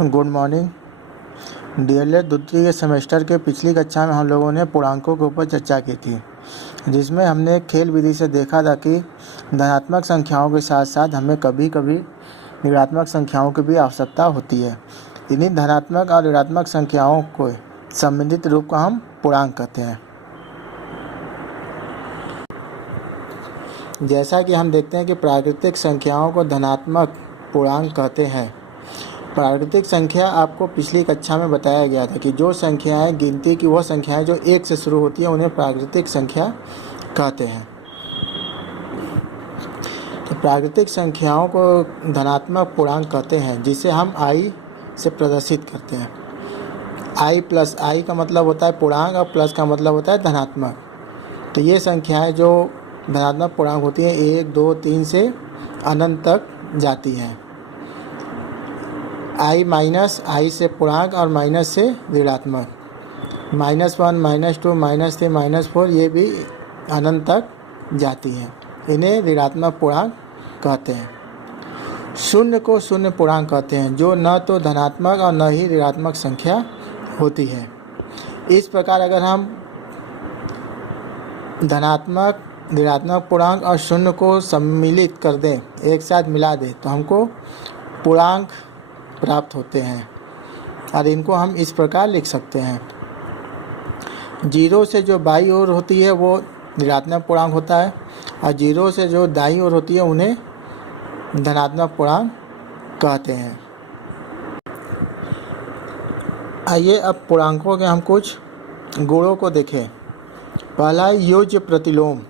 Good morning dear. द्वितीय semester के पिछली कक्षा में हम लोगों ने पूर्णांकों के ऊपर चर्चा की थी, जिसमें हमने खेल विधि से देखा था कि धनात्मक संख्याओं के साथ साथ हमें कभी कभी ऋणात्मक संख्याओं की भी आवश्यकता होती है। इन्हीं धनात्मक और ऋणात्मक संख्याओं को संबंधित रूप का हम पूर्णांक कहते हैं। जैसा कि हम देखते हैं कि प्राकृतिक संख्याओं को धनात्मक पूर्णांक कहते हैं। प्राकृतिक संख्या आपको पिछली कक्षा में बताया गया था कि जो संख्याएं गिनती की वह संख्याएं जो एक से शुरू होती हैं उन्हें प्राकृतिक संख्या कहते हैं। तो प्राकृतिक संख्याओं को धनात्मक पूर्णांक कहते हैं, जिसे हम आई से प्रदर्शित करते हैं। आई प्लस आई का मतलब होता है पूर्णांक और प्लस का मतलब होता है धनात्मक। तो ये संख्याएं जो धनात्मक पूर्णांक होती हैं 1, 2, 3 से अनंत तक जाती हैं। आई माइनस आई से पूर्णांक और माइनस से ऋणात्मक, -1, -2, -3, -4 ये भी अनंत तक जाती हैं। इन्हें ऋणात्मक पूर्णांक कहते हैं। शून्य को शून्य पूर्णांक कहते हैं, जो न तो धनात्मक और न ही ऋणात्मक संख्या होती है। इस प्रकार अगर हम धनात्मक, ऋणात्मक पूर्णांक और शून्य को सम्मिलित कर दें, एक साथ मिला दें, तो हमको पूर्णांक प्राप्त होते हैं और इनको हम इस प्रकार लिख सकते हैं। 0 से जो बाईं ओर होती है वो ऋणात्मक पूर्णांक होता है और 0 से जो दाईं ओर होती है उन्हें धनात्मक पूर्णांक कहते हैं। आइए अब पूर्णांकों के हम कुछ गुणों को देखें। पहला है योज्य प्रतिलोम।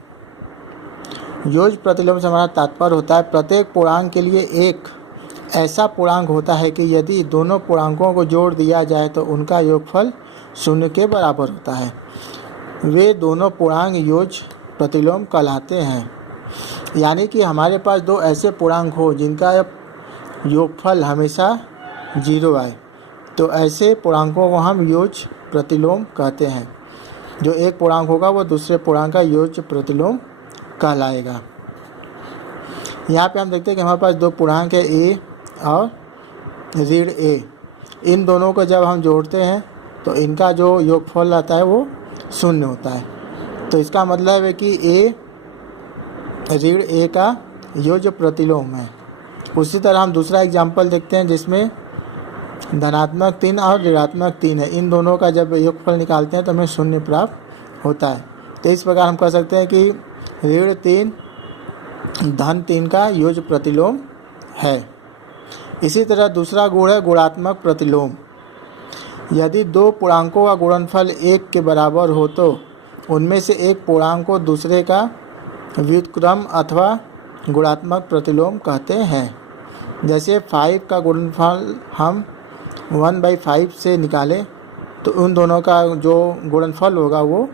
योज्य प्रतिलोम से हमारा तात्पर्य होता है प्रत्येक पूर्णांक के लिए एक ऐसा पूर्णांक होता है कि यदि दोनों पूर्णांकों को जोड़ दिया जाए तो उनका योगफल 0 के बराबर होता है। वे दोनों पूर्णांक योज्य प्रतिलोम कहलाते हैं। यानी कि हमारे पास दो ऐसे पूर्णांक हो जिनका योगफल हमेशा 0 आए, तो ऐसे पूर्णांकों को हम योज्य प्रतिलोम कहते हैं। जो एक पूर्णांक होगा वो दूसरे पूर्णांक का योज्य प्रतिलोम कहलाएगा। यहाँ पे हम देखते हैं कि हमारे पास दो पूर्णांक है a और ऋण a। इन दोनों को जब हम जोड़ते हैं तो इनका जो योगफल आता है वो 0 होता है। तो इसका मतलब है कि a ऋण a का योज्य प्रतिलोम है। उसी तरह हम दूसरा एग्जाम्पल देखते हैं जिसमें धनात्मक 3 और ऋणात्मक 3 है। इन दोनों का जब योगफल निकालते हैं तो हमें 0 प्राप्त होता है। तो इस प्रकार हम कह सकते हैं कि ऋण 3 धन 3 का योज्य प्रतिलोम है। इसी तरह दूसरा गुण है गुणात्मक प्रतिलोम। यदि दो पूर्णांकों का गुणनफल 1 के बराबर हो तो उनमें से एक पूर्णांक को दूसरे का व्युत्क्रम अथवा गुणात्मक प्रतिलोम कहते हैं। जैसे 5 का गुणनफल हम 1/5 से निकालें तो उन दोनों का जो गुणनफल होगा वो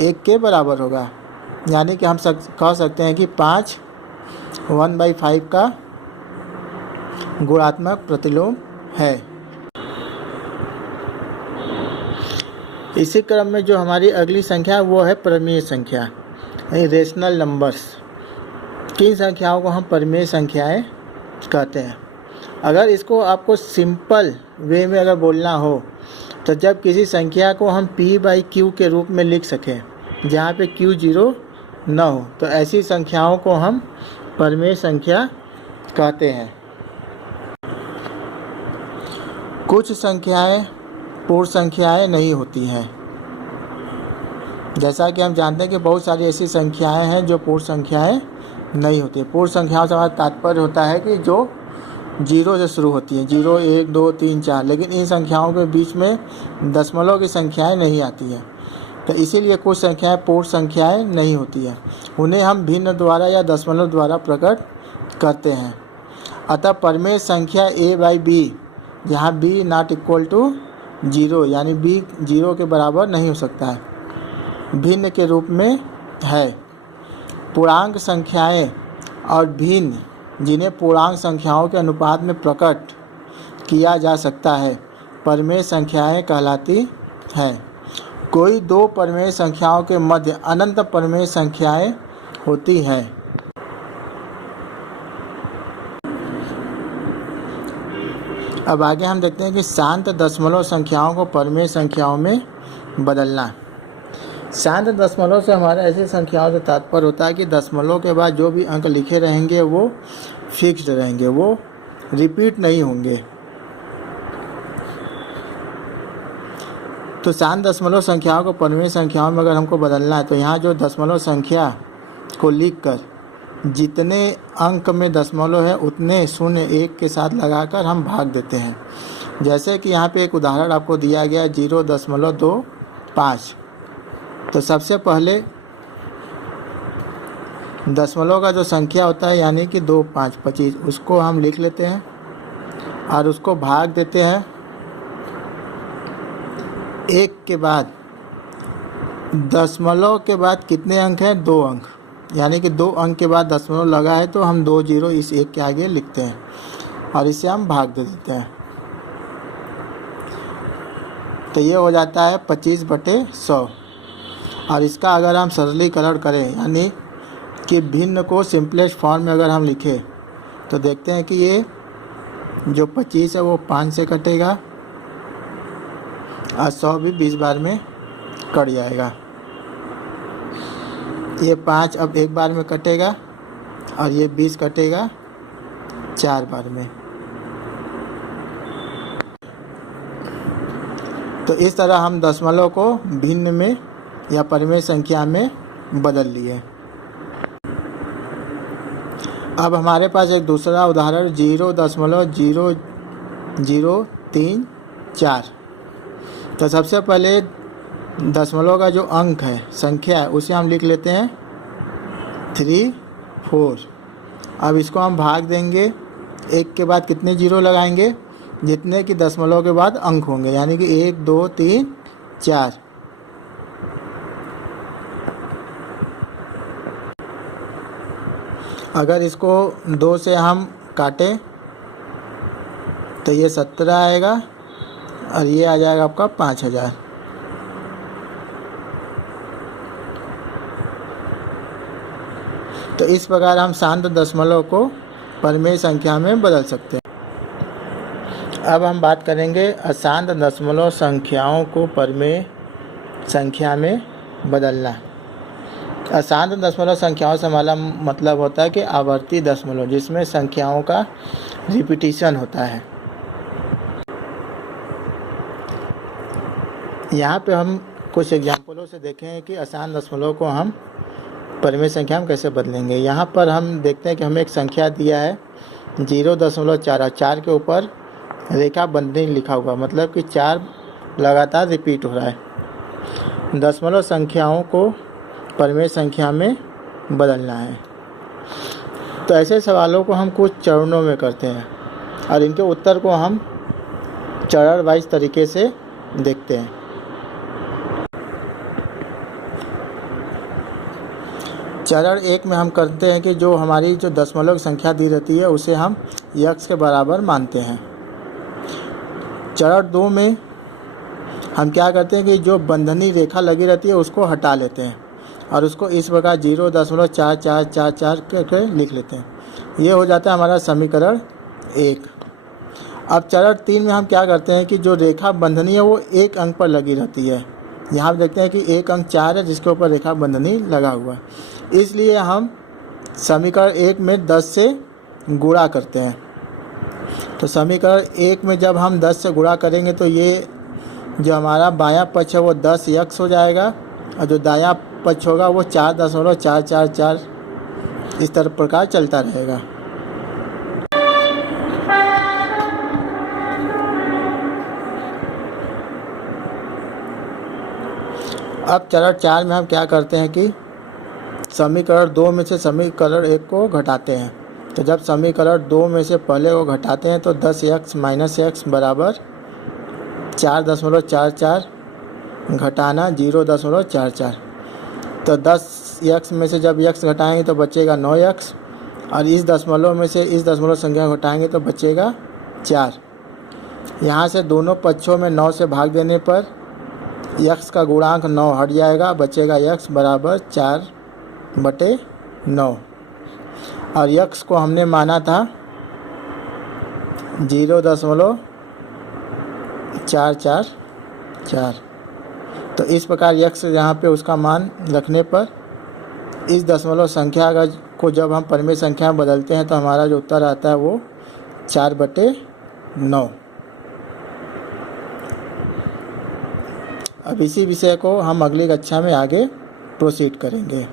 1 के बराबर होगा। यानी कि हम कह सकते हैं कि 5 1/5 का गुणात्मक प्रतिलोम है। इसी क्रम में जो हमारी अगली संख्या वो है परिमेय संख्या, यानी रेशनल नंबर्स। किन संख्याओं को हम परिमेय संख्याएं कहते हैं? अगर इसको आपको सिंपल वे में अगर बोलना हो तो जब किसी संख्या को हम p/q के रूप में लिख सकें जहाँ पे q 0 न हो, तो ऐसी संख्याओं को हम परिमेय संख्या कहते हैं। कुछ संख्याएं पूर्ण संख्याएं नहीं होती हैं। जैसा कि हम जानते हैं कि बहुत सारी ऐसी संख्याएं हैं जो पूर्ण संख्याएं नहीं होती। पूर्ण संख्याओं से हमारा तात्पर्य होता है कि जो 0 से शुरू होती हैं, 0, 1, 2, 3, 4, लेकिन इन संख्याओं के बीच में दशमलव की संख्याएं नहीं आती हैं। तो इसीलिए कुछ संख्याएं पूर्ण संख्याएं नहीं होती हैं। उन्हें हम भिन्न द्वारा या दशमलव द्वारा प्रकट करते हैं। अतः परिमेय संख्या a/b जहाँ b ≠ 0 यानी b 0 के बराबर नहीं हो सकता है, भिन्न के रूप में है। पूर्णांक संख्याएं और भिन्न जिन्हें पूर्णांक संख्याओं के अनुपात में प्रकट किया जा सकता है परिमेय संख्याएं कहलाती हैं। कोई दो परिमेय संख्याओं के मध्य अनंत परिमेय संख्याएं होती हैं। अब आगे हम देखते हैं कि शांत दशमलव संख्याओं को परिमेय संख्याओं में बदलना। शांत दशमलव से हमारा ऐसी संख्याओं से तात्पर्य होता है कि दशमलव के बाद जो भी अंक लिखे रहेंगे वो फिक्स्ड रहेंगे, वो रिपीट नहीं होंगे। तो शांत दशमलव संख्याओं को परिमेय संख्याओं में अगर हमको बदलना है तो यहाँ जो दशमलव संख्या को लिखकर जितने अंक में दशमलव है उतने 0 1 के साथ लगाकर हम भाग देते हैं। जैसे कि यहाँ पे एक उदाहरण आपको दिया गया 0.25। तो सबसे पहले दशमलव का जो संख्या होता है यानी कि 2 5 25, उसको हम लिख लेते हैं और उसको भाग देते हैं 1 के बाद। दशमलव के बाद कितने अंक हैं? 2 अंक, यानी कि 2 अंक के बाद दशमलव लगा है तो हम 2 0 इस 1 के आगे लिखते हैं और इसे हम भाग दे देते हैं। तो ये हो जाता है 25/100। और इसका अगर हम सरलीकरण करें यानी कि भिन्न को सिंपलेस्ट फॉर्म में अगर हम लिखें तो देखते हैं कि ये जो 25 है वो 5 से कटेगा और 100 भी 20 बार में कट जाएगा। ये 5 अब एक बार में कटेगा और ये 20 कटेगा 4 बार में। तो इस तरह हम दशमलव को भिन्न में या परिमेय संख्या में बदल लिए। अब हमारे पास एक दूसरा उदाहरण 0.0034। तो सबसे पहले दशमलव का जो अंक है, संख्या है, उसे हम लिख लेते हैं 3 4। अब इसको हम भाग देंगे, 1 के बाद कितने जीरो लगाएंगे? जितने कि दशमलव के बाद अंक होंगे, यानी कि 1 2 3 4। अगर इसको 2 से हम काटें तो ये 17 आएगा और ये आ जाएगा आपका 5000। तो इस प्रकार हम शांत दशमलव को परिमेय संख्या में बदल सकते हैं। अब हम बात करेंगे अशांत दशमलव संख्याओं को परिमेय संख्या में बदलना। अशांत दशमलव संख्याओं से हमारा मतलब होता है कि आवर्ती दशमलव, जिसमें संख्याओं का रिपीटिशन होता है। यहाँ पे हम कुछ एग्जाम्पलों से देखें कि अशांत दशमलव को हम परिमेय संख्या में कैसे बदलेंगे। यहाँ पर हम देखते हैं कि हमें एक संख्या दिया है 0.4। 4 के ऊपर रेखा बंधनी लिखा हुआ, मतलब कि 4 लगातार रिपीट हो रहा है। दशमलव संख्याओं को परिमेय संख्या में बदलना है। तो ऐसे सवालों को हम कुछ चरणों में करते हैं और इनके उत्तर को हम चरण वाइज तरीके से देखते हैं। चरण 1 में हम करते हैं कि जो हमारी जो दशमलव संख्या दी रहती है उसे हम यक्स के बराबर मानते हैं। चरण 2 में हम क्या करते हैं कि जो बंधनी रेखा लगी रहती है उसको हटा लेते हैं और उसको इस प्रकार 0.4444 करके लिख लेते हैं। ये हो जाता है हमारा समीकरण 1। अब चरण 3 में हम क्या करते हैं कि जो रेखा बंधनी है वो एक अंक पर लगी रहती है। यहाँ पर देखते हैं कि एक अंक 4 है जिसके ऊपर रेखा बंधनी लगा हुआ है, इसलिए हम समीकरण 1 में 10 से गुणा करते हैं। तो समीकरण 1 में जब हम 10 से गुणा करेंगे तो ये जो हमारा बायां पक्ष है वो 10 यक्स हो जाएगा और जो दायां पक्ष होगा वो 4.444 इस तरह प्रकार चलता रहेगा। अब चरण 4 में हम क्या करते हैं कि समीकरण 2 में से समीकरण 1 को घटाते हैं। तो जब समीकरण 2 में से पहले को घटाते हैं तो 10x माइनस x बराबर 4.44 घटाना 0.44। तो 10x में से जब x घटाएंगे तो बचेगा 9x और इस दशमलव में से इस दशमलव संख्या घटाएंगे तो बचेगा 4। यहाँ से दोनों पक्षों में 9 से भाग देने पर x का गुणांक 9 हट जाएगा, बचेगा x बराबर 4/9 और x को हमने माना था 4 4 4। तो इस प्रकार यक्ष यहाँ पे उसका मान रखने पर इस दशमलव संख्या को जब हम परिमेय संख्या में बदलते हैं तो हमारा जो उत्तर आता है वो 4/9। अब इसी विषय को हम अगली कक्षा में आगे प्रोसीड करेंगे।